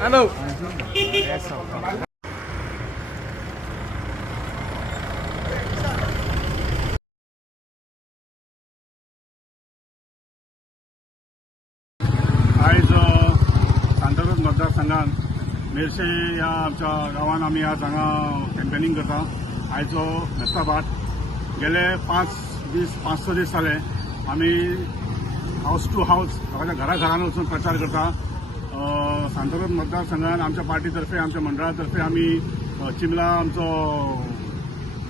Hello. आज सांताक्रूज मतदारसंघात मेर्शे या आमच्या गांवांत आमी आज हांगा कॅम्पेनिंग करता. आयचो मेस्ता भाट गेले 5-6 दीस जाले आमी हाऊस टू हाऊस लोकांच्या घराघरांत वचून प्रचार करता. सांताक्रूज मतदारसंघात आमच्या पार्टीतर्फे आमच्या मंडळातर्फे आमी चिमला आमचो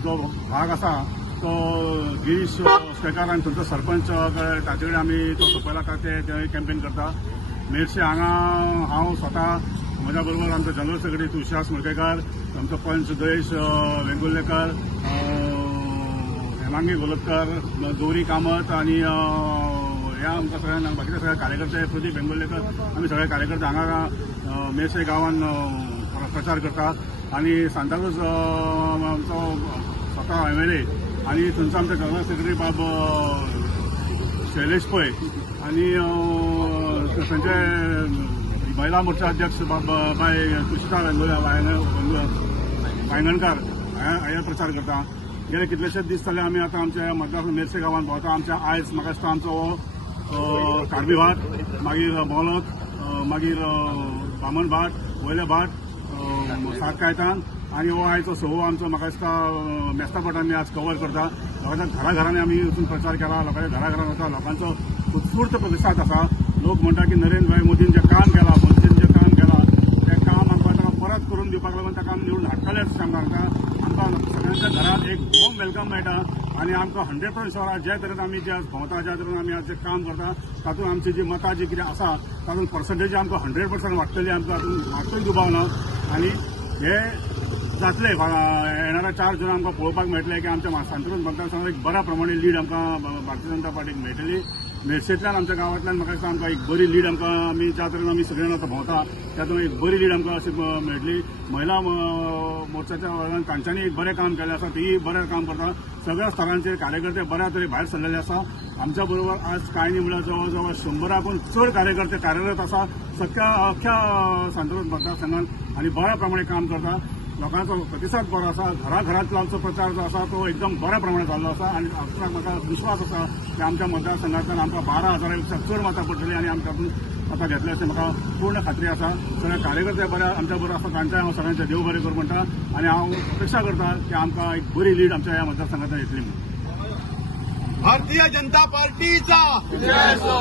जो भाग आसा तो गिरीश स्टेकार आनी थंयचो सरपंच ताचे कडेन आमी तो सोंपयला ते कॅम्पेन करता. मेर्शे हांगा हांव स्वता म्हज्या बरोबर आमचो जनरल सेक्रेटरी तुळशीदास मुळकेकार, आमचो पंच जयेश वेंगुर्लेकर, हेमांगी गोलतकर, गौरी कामत आनी ह्या आमकां सगळ्यांक बाकीचे सगळे कार्यकर्ते प्रदीप वेंगुर्लेकर आमी सगळे कार्यकर्ते हांगा मेर्शे गांवांत प्रचार करता. आनी सांताक्रूज आमचो स्वता MLA आनी थंयचो आमचो जनरल सेक्रेटरी बाब शैलेश पै आनी थंयचे महिला मोर्चा अध्यक्ष बाय तुळशीदास वांयगणकार हांगा प्रचार करता. गेले कितलेशेच दीस जाले आमी आतां आमच्या मतदार मेर्शे गांवांत भोंवता. आमच्या आयज म्हाका दिसता आमचो कार्बी भाट, मागीर मोलोत, मागीर बामण भाट, वयले भाट, सात कायतान आनी हो आयचो सवो आमचो म्हाका दिसता मेस्ता भाट आमी आज कवर करता. लोकांच्या घराघरांनी आमी वचून प्रचार केला. लोकांच्या घराघरांत वता. लोकांचो उत्स्फूर्त प्रतिसाद आसा. लोक म्हणटा की नरेंद्र भाई मोदीन जें काम केलां, मोदीन जें काम केलां तें काम आमकां ताका परत करून दिवपाक लागून ताका आमी निवडून हाडटले अशें आमकां आमकां सगळ्यांच्या घरांत एक वॉर्म वेलकम मेळटा. आनी आमकां 100% विश्वास आसा ज्या तरेन आमी जे भोंवता, ज्या तरेन आमी आज जें काम करता तातूंत आमची जी मतां जी कितें आसा तातूंत पर्संटेज आमकां 100% वाडटली. आमकां तातूंत मात्तूय दुबाव ना. आनी हे जातले येणाऱ्या 4 जून आमकां पळोवपाक मेळटलें की आमच्या सांताक्रूज मतदारसंघात एक बऱ्या प्रमाणे लीड आमकां भारतीय जनता पार्टीक मेळटली. मेर्शेंतल्यान आमच्या गांवांतल्यान म्हाका दिसता आमकां एक बरी लीड आमकां आमी ज्या तरेन आमी सगळे आतां भोंवता तातूंत एक बरी लीड आमकां अशी मेळटली. महिला मोर्चाच्या वेळार तांच्यांनी एक बरें काम केलें आसा. तीय बरें काम करता. सगळ्या स्तरांचेर कार्यकर्ते बऱ्या तरेन भायर सरलेले आसा. आमच्या बरोबर आज कांय न्ही म्हळ्यार जवळ जवळ 100राकून चड कार्यकर्ते कार्यरत आसा अख्ख्या सांताक्रूज मतदारसंघात आनी बऱ्या प्रमाणे काम करता. लोकांचो प्रतिसाद बरो आसा. घराघरांतलो आमचो प्रचार जो आसा तो एकदम बऱ्या प्रमाणे जाल्लो आसा. आनी म्हाका विश्वास आसा की आमच्या मतदारसंघांतल्यान आमकां 12,000पेक्षा चड मतां पडटलीं आनी आमी तातूंत मतां घेतले अशें म्हाका पूर्ण खात्री आसा. सगळे कार्यकर्ते बरे आमच्या बरोबर आसा. तांच्याय हांव सगळ्यांचे देव बरें करूं म्हणटा. आनी हांव अपेक्षा करता की आमकां एक बरी लीड आमच्या ह्या मतदारसंघांतल्यान येतली म्हणून. भारतीय जनता पार्टीचा विजय असो.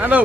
Hello.